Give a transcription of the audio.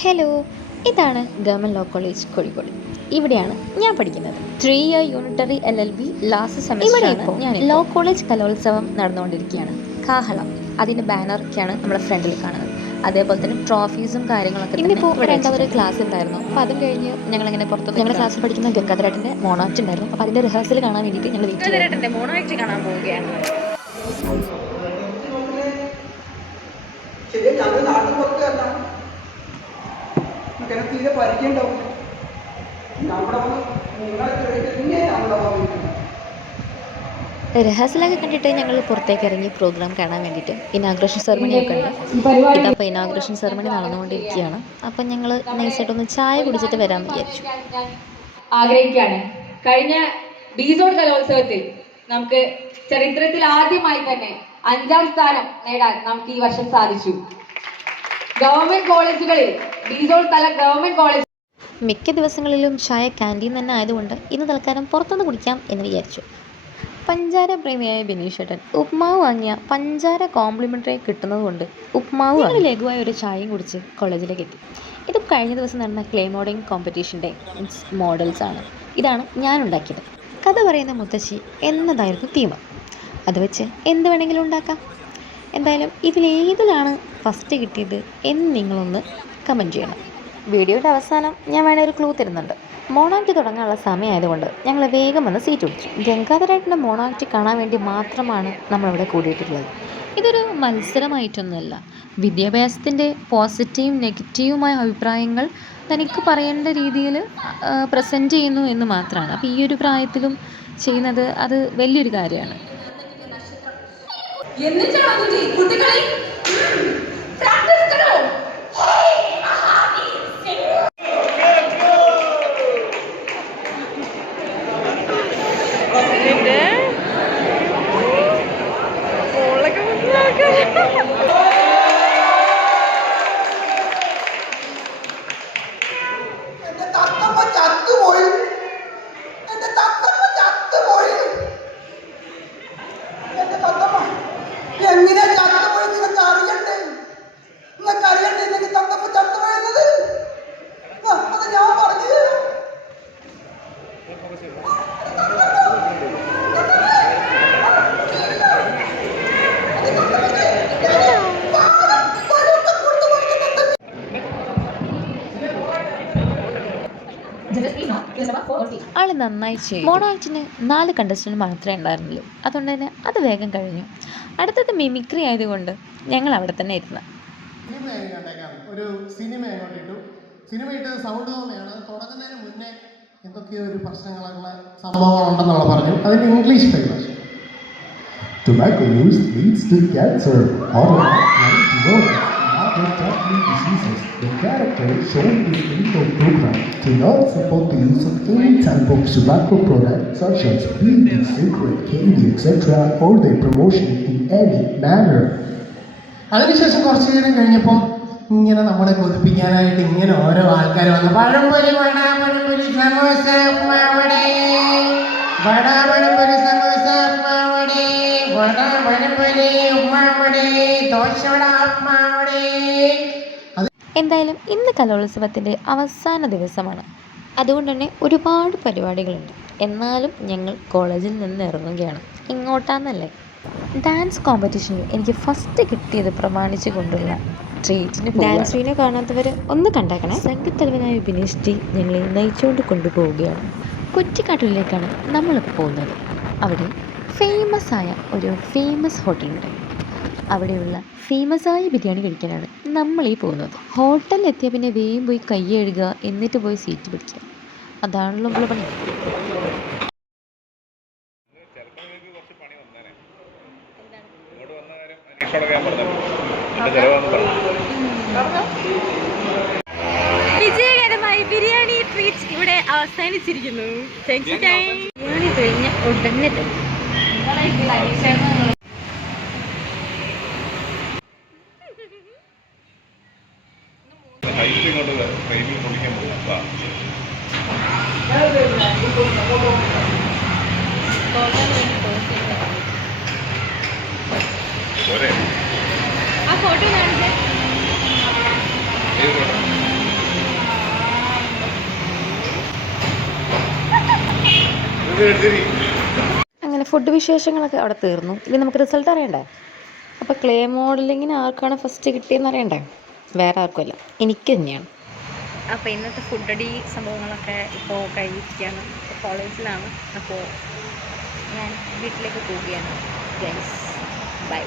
Hello, ഇതാണ് government law college Kozhikode. ഇവിടെയാണ് ഞാൻ പഠിക്കുന്നത്. 3 year unitary LLB last semester. ഇപ്പോൾ ലോ കോളേജ് കലോത്സവം നടന്നുകൊണ്ടിരിക്കുകയാണ്. കാഹളം, അതിൻ്റെ ബാനറൊക്കെയാണ് നമ്മുടെ ഫ്രണ്ടിൽ കാണുന്നത്. അതേപോലെ തന്നെ ട്രോഫീസും കാര്യങ്ങളൊക്കെ. ഇന്നിപ്പോൾ രണ്ടാമതൊരു ക്ലാസ് ഉണ്ടായിരുന്നു. അപ്പോൾ അതും കഴിഞ്ഞ് ഞങ്ങളിങ്ങനെ പുറത്ത് ഞങ്ങളുടെ ക്ലാസ്സിൽ പഠിക്കുന്ന ഗംഗാധരേട്ടൻ്റെ മോണോആക്ട് ഉണ്ടായിരുന്നു. അപ്പോൾ അതിൻ്റെ റിഹേഴ്സൽ കാണാൻ വേണ്ടിയിട്ട് ഞങ്ങൾ ഗംഗാധരേട്ടൻ്റെ മോണോആക്ട് കാണാൻ പോവുകയാണ്. തീരെ പരിചയമുണ്ടാവും. റിഹേഴ്സലൊക്കെ കണ്ടിട്ട് ഞങ്ങൾ പുറത്തേക്ക് ഇറങ്ങി പ്രോഗ്രാം കാണാൻ വേണ്ടിയിട്ട്. ഇനാഗ്രേഷൻ സെറമണിയൊക്കെ ഉണ്ട്. ഇതപ്പോൾ ഇനാഗ്രേഷൻ സെറമണി നടന്നുകൊണ്ടിരിക്കുകയാണ്. അപ്പം ഞങ്ങൾ നൈസായിട്ടൊന്ന് ചായ കുടിച്ചിട്ട് വരാമെന്ന് വിചാരിച്ചു. ആഗ്രഹിക്കുകയാണ്. കഴിഞ്ഞ ബീസോൺ കലോത്സവത്തിൽ നമുക്ക് ചരിത്രത്തിൽ ആദ്യമായി തന്നെ 5ാം സ്ഥാനം നേടാൻ നമുക്ക് ഈ വർഷം സാധിച്ചു. ഗവൺമെന്റ് കോളേജുകളിൽ ബീസോൺ തല ഗവൺമെന്റ് കോളേജ് മിക്ക ദിവസങ്ങളിലും ചായ ക്യാൻറ്റീൻ തന്നെ ആയതുകൊണ്ട് ഇന്ന് തൽക്കാലം പുറത്തുനിന്ന് കുടിക്കാം എന്ന് വിചാരിച്ചു. പഞ്ചാര പ്രേമിയായ ബിനീഷേട്ടൻ ഉപ്മാവ് വാങ്ങിയ പഞ്ചാര കോംപ്ലിമെൻ്ററി കിട്ടുന്നത് കൊണ്ട് ഉപ്മാവ് ലഘുവായ ഒരു ചായയും കുടിച്ച് കോളേജിലേക്ക് എത്തി. ഇത് കഴിഞ്ഞ ദിവസം നടന്ന ക്ലേ മോഡലിംഗ് കോമ്പറ്റീഷൻ്റെ മോഡൽസാണ്. ഇതാണ് ഞാൻ ഉണ്ടാക്കിയത്. കഥ പറയുന്ന മുത്തശ്ശി എന്നതായിരുന്നു തീം. അത് വെച്ച് എന്ത് വേണമെങ്കിലും ഉണ്ടാക്കാം. എന്തായാലും ഇതിലേതിലാണ് ഫസ്റ്റ് കിട്ടിയത് എന്ന് നിങ്ങളൊന്ന് കമൻറ്റ് ചെയ്യണം. വീഡിയോയുടെ അവസാനം ഞാൻ വേണേൽ ഒരു ക്ലൂ തരുന്നുണ്ട്. മോണോആക്ട് തുടങ്ങാനുള്ള സമയമായതുകൊണ്ട് ഞങ്ങൾ വേഗം വന്ന് സീറ്റ് പിടിച്ചു. ഗംഗാധരേട്ടൻ്റെ മോണോആക്ട് കാണാൻ വേണ്ടി മാത്രമാണ് നമ്മളിവിടെ കൂടിയിട്ടുള്ളത്. ഇതൊരു മത്സരമായിട്ടൊന്നുമല്ല. വിദ്യാഭ്യാസത്തിൻ്റെ പോസിറ്റീവും നെഗറ്റീവുമായ അഭിപ്രായങ്ങൾ തനിക്ക് പറയേണ്ട രീതിയിൽ പ്രസൻറ്റ് ചെയ്യുന്നു എന്ന് മാത്രമാണ്. അപ്പോൾ ഈ ഒരു പ്രായത്തിലും ചെയ്യുന്നത് അത് വലിയൊരു കാര്യമാണ്. ആള് നന്നായി ചെയ്യും. മോണോആക്ടിന് 4 കണ്ടസ്റ്റന്റ് മാത്രമേ ഉണ്ടായിരുന്നുള്ളൂ. അതുകൊണ്ട് തന്നെ അത് വേഗം കഴിഞ്ഞു. അടുത്തത് മിമിക്രി ആയതുകൊണ്ട് ഞങ്ങൾ അവിടെ തന്നെ ഇരുന്ന ഒരു സിനിമ അങ്ങോട്ടിട്ടു. സിനിമ ഇട്ടത് സൗണ്ട് തോമയാണ്. തുടങ്ങുന്നതിന് മുന്നേ എന്തൊക്കെയോ ഒരു പ്രശ്നങ്ങളുള്ള സംഭവങ്ങളുണ്ടെന്നുള്ള പറഞ്ഞു. അതിൻ്റെ ഇംഗ്ലീഷ് പരിഭാഷ. Tobacco use leads to cancer, heart attack, deadly diseases. The character shown in the intro program do not support the use of any type of tobacco product such as weed, cigarette, candy, etc. or their promotion in any manner. അതിനുശേഷം കുറച്ചു നേരം കഴിഞ്ഞപ്പോൾ ഇങ്ങനെ നമ്മളെ കൊതിപ്പിക്കാനായിട്ട് ഇങ്ങനെ ഓരോ ആൾക്കാർ വന്നു. പഴംപൊരി വട, പഴംപൊരി സമോസ, ഉപ്മാവട, വട പഴംപൊരി സമോസ ഉപ്മാവട, വട പഴംപൊരി ഉപ്മാവട, ദോശവട ഉപ്മാവട. എന്തായാലും ഇന്ന് കലോത്സവത്തിൻ്റെ അവസാന ദിവസമാണ്. അതുകൊണ്ട് തന്നെ ഒരുപാട് പരിപാടികളുണ്ട്. എന്നാലും ഞങ്ങൾ കോളേജിൽ നിന്ന് ഇറങ്ങുകയാണ്. ഇങ്ങോട്ടാന്നല്ലേ. ഡാൻസ് കോമ്പറ്റീഷനിൽ എനിക്ക് ഫസ്റ്റ് കിട്ടിയത് പ്രമാണിച്ചു കൊണ്ടുള്ള ട്രീറ്റിന് ഡാൻസ് വീഡിയോ കാണാത്തവർ ഒന്ന് കണ്ടേക്കണേ. സംഘത്തലവനായ ബിനീഷ് ടി ഞങ്ങളെ നയിച്ചുകൊണ്ട് കൊണ്ടുപോവുകയാണ്. കുറ്റിക്കാട്ടിലേക്കാണ് നമ്മളിപ്പോൾ പോകുന്നത്. അവിടെ ഫേമസ് ആയ ഒരു ഫേമസ് ഹോട്ടലുണ്ട്. അവിടെയുള്ള ഫേമസായ ബിരിയാണി കഴിക്കാനാണ് നമ്മളീ പോകുന്നത്. ഹോട്ടലിൽ എത്തിയ പിന്നെ വേഗം പോയി കൈ കഴുകുക, എന്നിട്ട് പോയി സീറ്റ് പിടിക്കുക. അതാണല്ലോ നമ്മൾ പണി. വിജയകരമായി ബിരിയാണി ട്രീറ്റ് ഇവിടെ അവസാനിച്ചിരിക്കുന്നു. ബിരിയാണി കഴിഞ്ഞ ഉടനെ തന്നെ ആ ഫോട്ടോ കാണിച്ചേ. അങ്ങനെ ഫുഡ് വിശേഷങ്ങളൊക്കെ അവിടെ തീർന്നു. ഇനി നമുക്ക് റിസൾട്ട് അറിയണ്ടേ? അപ്പോൾ ക്ലേ മോഡലിങ്ങിന് ആർക്കാണ് ഫസ്റ്റ് കിട്ടിയെന്ന് അറിയണ്ടേ? വേറെ ആർക്കുമല്ല, എനിക്ക് തന്നെയാണ്. അപ്പോൾ ഇന്നത്തെ ഫുഡ് അടി സംഭവങ്ങളൊക്കെ ഇപ്പോൾ കഴിഞ്ഞിരിക്കുകയാണ്. ഇപ്പോൾ കോളേജിലാണ്. അപ്പോൾ ഞാൻ വീട്ടിലേക്ക് പോവുകയാണ്. Guys bye.